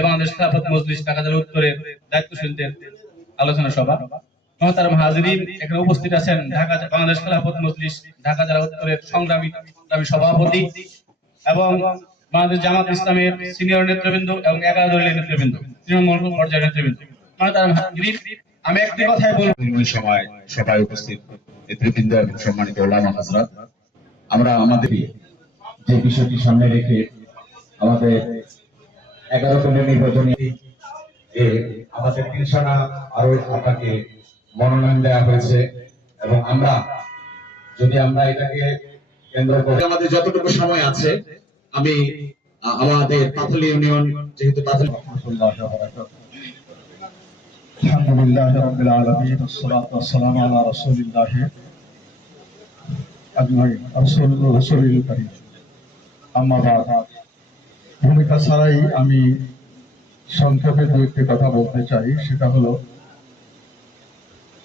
বাংলাদেশ খেলাফত উপস্থিত আছেন ঢাকা বাংলাদেশ খেলাফত মজলিস ঢাকা জেলা উত্তরের সংগ্রামী সভাপতি এবং বাংলাদেশ জামাত ইসলামের সিনিয়র নেতৃবৃন্দ এবং এগারো দলীয় নেতৃবৃন্দ, তৃণমূল পর্যায়ের নেতৃবৃন্দ। আমি একটি কথাই বলব। ওই সময় সভায় উপস্থিত। নেতৃবৃন্দ এবং সম্মানিত ওলামা হাজরাত আমরা আমাদের যে বিষয়টি সামনে রেখে আমাদের এগারো দলের নির্বাচনী যে আমাদের তিনশানা আরও আপনাকে মনোনয়ন দেওয়া হয়েছে এবং আমরা যদি আমরা এটাকে কেন্দ্র করে আমাদের যতটুকু সময় আছে, আমি আমাদের পাথলি ইউনিয়ন যেহেতু পাথলি আলহামদুলিল্লাহ রবিল আলমিন الله আলা রসুলিল্লাহ আজমাই রসুল রসুল করিম। আমাবাদ ভূমিকা ছাড়াই আমি সংক্ষেপে দু একটি কথা বলতে চাই, সেটা হলো,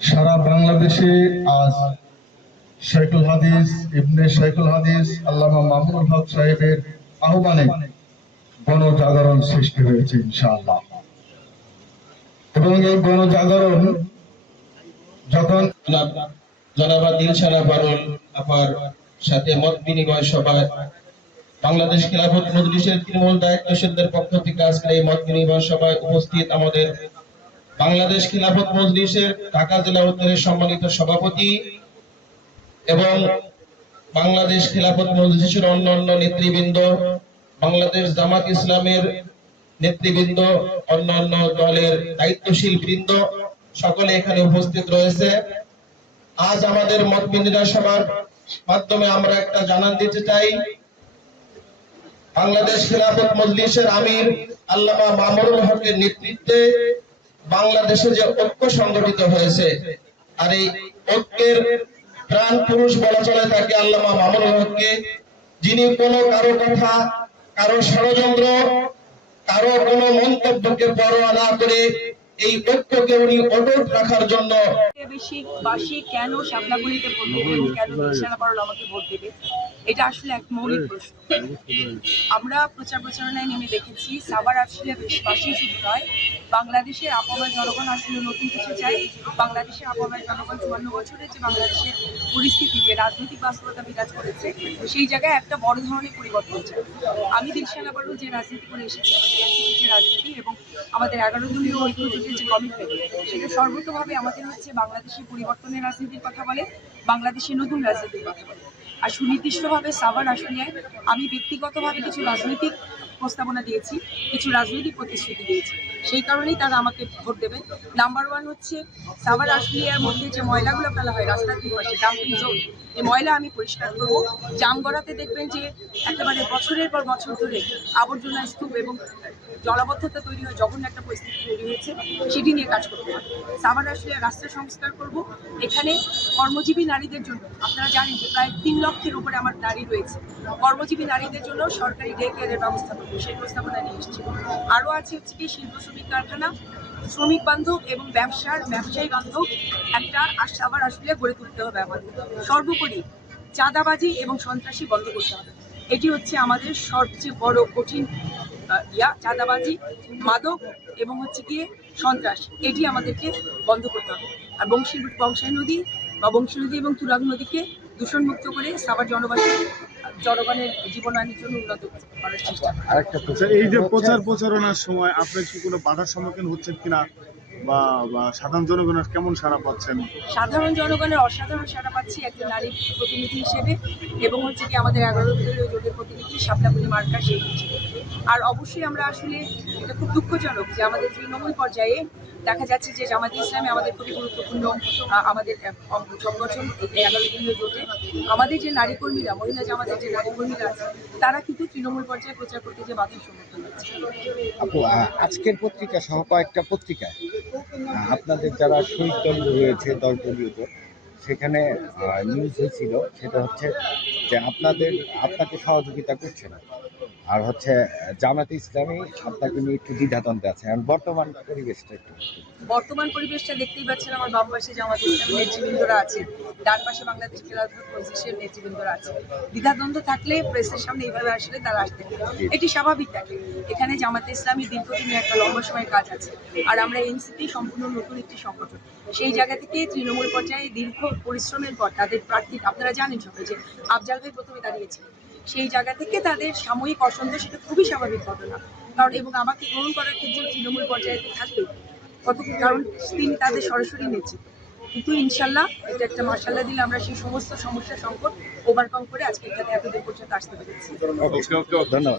সারা বাংলাদেশে আজ শেখুল হাদিস, ইবনে শেখুল হাদিস, আল্লামা মামুনুল হক সাহেবের আহ্বানে গণজাগরণ সৃষ্টি হয়েছে ইনশাআল্লাহ। এবং এই গণজাগরণ যখন জনাবা দিলশানা পারুল আপার সাথে মত বিনিময় সভায় বাংলাদেশ খেলাফত মজলিসের তৃণমূল দায়িত্বশীলদের পক্ষ থেকে আজকের এই মত বিনিময় সভায় উপস্থিত আমাদের বাংলাদেশ খেলাফত মজলিসের ঢাকা জেলা উত্তরের সম্মানিত সভাপতি এবং বাংলাদেশ খেলাফত মজলিসের অন্যান্য নেতৃবৃন্দ, বাংলাদেশ জামাত ইসলামের নেতৃবৃন্দ, অন্যান্য দলের দায়িত্বশীল বৃন্দ সকলে এখানে উপস্থিত রয়েছে। আজ আমাদের মত বিনিময় সভার মাধ্যমে আমরা একটা জানান দিতে চাই। বাংলাদেশ খেলাফত মজলিসের আমির আল্লামা মামুনুল হকের নেতৃত্বে বাংলাদেশে যে ঐক্য সংগঠিত হয়েছে, আর এই ঐক্যের প্রাণ পুরুষ বলা চলে থাকে আল্লামা মামুনুল হককে, যিনি কোনো কারও কথা, কারও ষড়যন্ত্র কারও কোনো মন্তব্যকে পরোয়া না করে এই ঐক্যকে উনি অটুট রাখার জন্য বেশি বাসী কেন শাপলাগুলিতে ভোট দেবে এবং কেন দিলশানা পারুল আমাকে ভোট দেবে? এটা আসলে এক মৌলিক প্রশ্ন। আমরা প্রচার প্রচারণায় নেমে দেখেছি সাবার আসলে বাসী শুধু নয় বাংলাদেশের আপামার জনগণ আসলে নতুন কিছু চায়। বাংলাদেশের আপামার জনগণ চুয়ান্ন বছরের যে বাংলাদেশের পরিস্থিতি যে রাজনৈতিক বাস্তবতা বিরাজ করেছে সেই জায়গায় একটা বড় ধরনের পরিবর্তন চাই আমি দিলশানা পারুল যে রাজনীতি করে এসেছি আমাদের যে রাজনীতি এবং আমাদের এগারো দলীয় ঐক্য জোটের যে কমিটমেন্ট সেটা সর্বতভাবে আমাদের হচ্ছে বাংলাদেশের পরিবর্তনের রাজনীতির কথা বলে বাংলাদেশের নতুন রাজনীতির কথা বলে। আর সুনির্দিষ্টভাবে সাভার আসলিয়ায় আমি ব্যক্তিগতভাবে কিছু রাজনৈতিক প্রস্তাবনা দিয়েছি, কিছু রাজনৈতিক প্রতিশ্রুতি দিয়েছি। সেই কারণেই তারা আমাকে ভোট দেবেন। নাম্বার ওয়ান হচ্ছে, সাভার আসলিয়ার মধ্যে যে ময়লাগুলো ফেলা হয় রাস্তার দুই পাশে ডাম্পিং জোন এই ময়লা আমি পরিষ্কার করব। জামগড়াতে দেখবেন যে একেবারে বছরের পর বছর ধরে আবর্জনা স্তূপ এবং জলাবদ্ধতা তৈরি হয়ে জঘন্য একটা পরিস্থিতি তৈরি হয়েছে, সেটি নিয়ে কাজ করতে হবে সাভার আসলে রাস্তা সংস্কার করব। এখানে কর্মজীবী নারীদের জন্য, আপনারা জানেন যে প্রায় তিন লক্ষের উপরে আমার নারী রয়েছে। কর্মজীবী নারীদের জন্য সরকারি ডে কেয়ারের ব্যবস্থা সেই প্রস্তাবনা নিয়ে এসেছি। আরও আছে হচ্ছে কি শিল্প শ্রমিক কারখানা, শ্রমিক বান্ধব এবং ব্যবসার ব্যবসায়ী বান্ধব। একটা আবার আসলে গড়ে তুলতে হবে আমাদের। সর্বোপরি চাঁদাবাজি এবং সন্ত্রাসী বন্ধ করতে হবে। এটি হচ্ছে আমাদের সবচেয়ে বড় কঠিন ইয়া, চাঁদাবাজি, মাদক এবং হচ্ছে গিয়ে সন্ত্রাস। এটি আমাদেরকে বন্ধ করতে হবে। আর বংশী বংশাই নদী বা বংশী নদী এবং তুরাগ নদীকে দূষণমুক্ত করে সাবার জনবাসী জনগণের জীবনায়নের জন্য উন্নত করার চেষ্টা করা। আরেকটা প্রচার এই যে প্রচার প্রচারণার সময় আপনার কি কোনো বাধার সম্মুখীন হচ্ছেন কিনা বা সাধারণ জনগণের কেমন সাড়া পাচ্ছেন? সাধারণ জনগণের অসাধারণ সাড়া পাচ্ছি একজন নারী প্রতিনিধি হিসেবে এবং হচ্ছে কি আমাদের এগারো জোটের প্রতিনিধি সাপলাপুলি মার্কা সেই হিসেবে। আর অবশ্যই আমরা আসলে এটা খুব দুঃখজনক যে আমাদের তৃণমূল পর্যায়ে দেখা যাচ্ছে যে জামাতে ইসলামে আমাদের খুবই গুরুত্বপূর্ণ আমাদের সংগঠন এই এগারো দলীয় জোটে। আমাদের যে নারী কর্মীরা মহিলা জামাতের যে নারী কর্মীরা আছে তারা কিন্তু তৃণমূল পর্যায়ে প্রচার করতে যে বাধার সম্মুখীন হচ্ছে আপু আজকের পত্রিকা সহ কয়েকটা পত্রিকা। আপনাদের যারা শহীদ দল রয়েছে দল দলীয়তে সেখানে নিউজ হয়েছিল, সেটা হচ্ছে যে আপনাদের, আপনাকে সহযোগিতা করছে না। আর হচ্ছে জামাতে ইসলামী আপনাকে নিয়ে একটু দ্বিধাদ্বন্দ্বে আছে। আর বর্তমান পরিবেশটা একটু বর্তমান পরিবেশটা দেখতেই পাচ্ছেন আমার বাম পাশে জামাত ইসলামী নেতৃবৃন্দরা আছে। ডান পাশে বাংলাদেশ খেলাধুলা পজিশন নেতৃবৃন্দরা আছে। দ্বিধাদ্বন্দ্ব থাকলে প্রেসের সামনে এইভাবে আসলে তারা আসতে। এটি স্বাভাবিক থাকে। এখানে জামাতে ইসলামী দীর্ঘদিনের একটা লম্বা সময়ের কাজ আছে। আর আমরা এনসিপি সম্পূর্ণ নতুন একটি সংগঠন। সেই জায়গা থেকে তৃণমূল পর্যায়ে দীর্ঘ পরিশ্রমের পর তাদের প্রার্থী আপনারা জানেন সবাই যে আফজাল ভাই প্রথমে দাঁড়িয়েছিলেন সেই জায়গা থেকে তাদের সাময়িক অসন্তোষ সেটা খুবই স্বাভাবিক ঘটনা। কারণ এবং আমাকে গ্রহণ করার ক্ষেত্রে তৃণমূল পর্যায়ে থাকবে। কত কারণ তিনি তাদের সরাসরি নেতৃত্ব কিন্তু ইনশাল্লাহ এটা একটা মার্শাল্লাহ দিলে আমরা সেই সমস্ত সমস্যা সংকট ওভারকাম করে আজকে এখানে এতদিন পর্যন্ত আসতে পেরেছি। ধন্যবাদ।